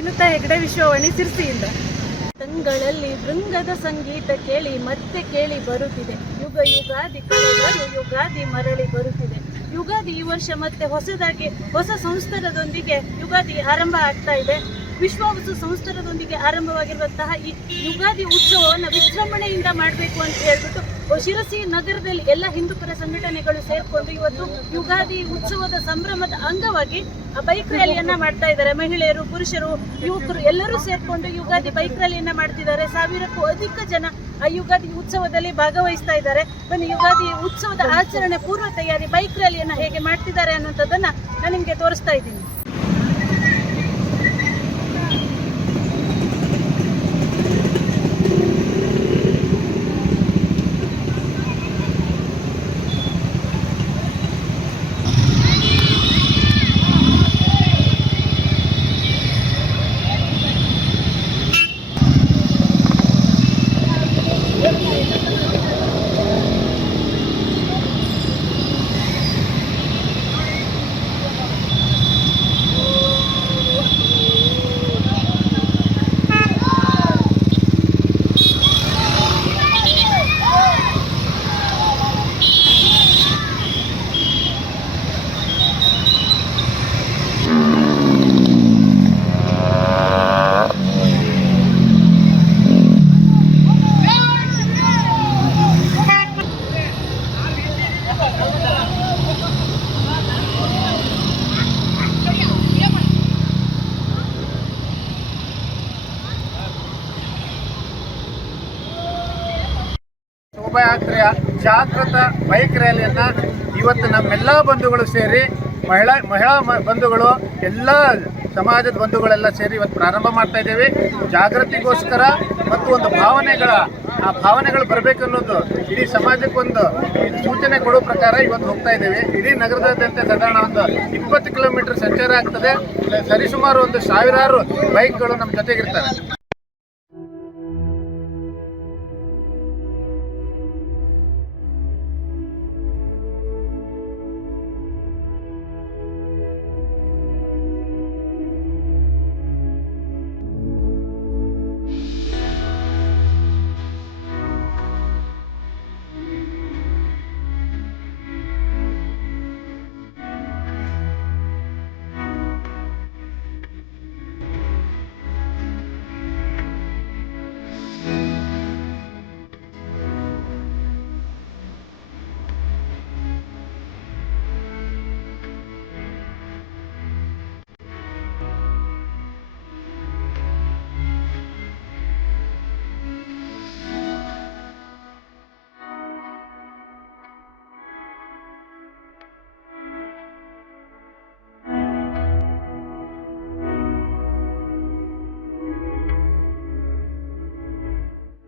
ವಿನುತಾ ಹೆಗಡೆ, ವಿಶ್ವವಾಣಿ, ಸಿರ್ಸಿಯಿಂದ. ತಂಗಳಲ್ಲಿ ವೃಂಗದ ಸಂಗೀತ ಕೇಳಿ ಮತ್ತೆ ಕೇಳಿ ಬರುತ್ತಿದೆ. ಯುಗ ಯುಗಾದಿ ಕಳೆದರು ಯುಗಾದಿ ಮರಳಿ ಬರುತ್ತಿದೆ. ಯುಗಾದಿ ಈ ವರ್ಷ ಮತ್ತೆ ಹೊಸ ಸಂಸ್ಕಾರದೊಂದಿಗೆ ಯುಗಾದಿ ಆರಂಭ ಆಗ್ತಾ ಇದೆ. ವಿಶ್ವ ಸಂಸ್ಕಾರದೊಂದಿಗೆ ಆರಂಭವಾಗಿರುವಂತಹ ಈ ಯುಗಾದಿ ಉತ್ಸವವನ್ನು ವಿಜೃಂಭಣೆಯಿಂದ ಮಾಡಬೇಕು ಅಂತ ಹೇಳ್ಬಿಟ್ಟು ಶಿರಸಿ ನಗರದಲ್ಲಿ ಎಲ್ಲ ಹಿಂದೂಪರ ಸಂಘಟನೆಗಳು ಸೇರ್ಕೊಂಡು ಇವತ್ತು ಯುಗಾದಿ ಉತ್ಸವದ ಸಂಭ್ರಮದ ಅಂಗವಾಗಿ ಬೈಕ್ ರ್ಯಾಲಿಯನ್ನ ಮಾಡ್ತಾ ಇದ್ದಾರೆ. ಮಹಿಳೆಯರು, ಪುರುಷರು, ಯುವಕರು ಎಲ್ಲರೂ ಸೇರ್ಕೊಂಡು ಯುಗಾದಿ ಬೈಕ್ ರ್ಯಾಲಿಯನ್ನ ಮಾಡ್ತಿದ್ದಾರೆ. 1000ಕ್ಕೂ ಅಧಿಕ ಜನ ಆ ಯುಗಾದಿ ಉತ್ಸವದಲ್ಲಿ ಭಾಗವಹಿಸ್ತಾ ಇದ್ದಾರೆ. ಬನ್ನಿ, ಯುಗಾದಿ ಉತ್ಸವದ ಆಚರಣೆ ಪೂರ್ವ ತಯಾರಿ ಬೈಕ್ ರ್ಯಾಲಿಯನ್ನ ಹೇಗೆ ಮಾಡ್ತಿದ್ದಾರೆ ಅನ್ನೋಂಥದ್ದನ್ನ ನಾನು ನಿಮಗೆ ತೋರಿಸ್ತಾ ಇದ್ದೀನಿ. ಶೋಭಾಯಾತ್ರೆಯ ಜಾಗೃತ ಬೈಕ್ ರ್ಯಾಲಿಯನ್ನು ಇವತ್ತು ನಮ್ಮೆಲ್ಲ ಬಂಧುಗಳು ಸೇರಿ ಮಹಿಳಾ ಬಂಧುಗಳು ಎಲ್ಲ ಸಮಾಜದ ಬಂಧುಗಳೆಲ್ಲ ಸೇರಿ ಇವತ್ತು ಪ್ರಾರಂಭ ಮಾಡ್ತಾ ಇದ್ದೇವೆ. ಜಾಗೃತಿಗೋಸ್ಕರ ಮತ್ತು ಒಂದು ಭಾವನೆಗಳು ಬರಬೇಕು ಅನ್ನೋದು ಇಡೀ ಸಮಾಜಕ್ಕೊಂದು ಸೂಚನೆ ಕೊಡೋ ಪ್ರಕಾರ ಇವತ್ತು ಹೋಗ್ತಾ ಇದ್ದೇವೆ. ಇಡೀ ನಗರದಾದ್ಯಂತ ಸಾಧಾರಣ ಒಂದು 20 ಕಿಲೋಮೀಟರ್ ಸಂಚಾರ ಆಗ್ತದೆ. ಸರಿಸುಮಾರು ಒಂದು 1000 ಬೈಕ್ಗಳು ನಮ್ಮ ಜೊತೆಗಿರ್ತವೆ.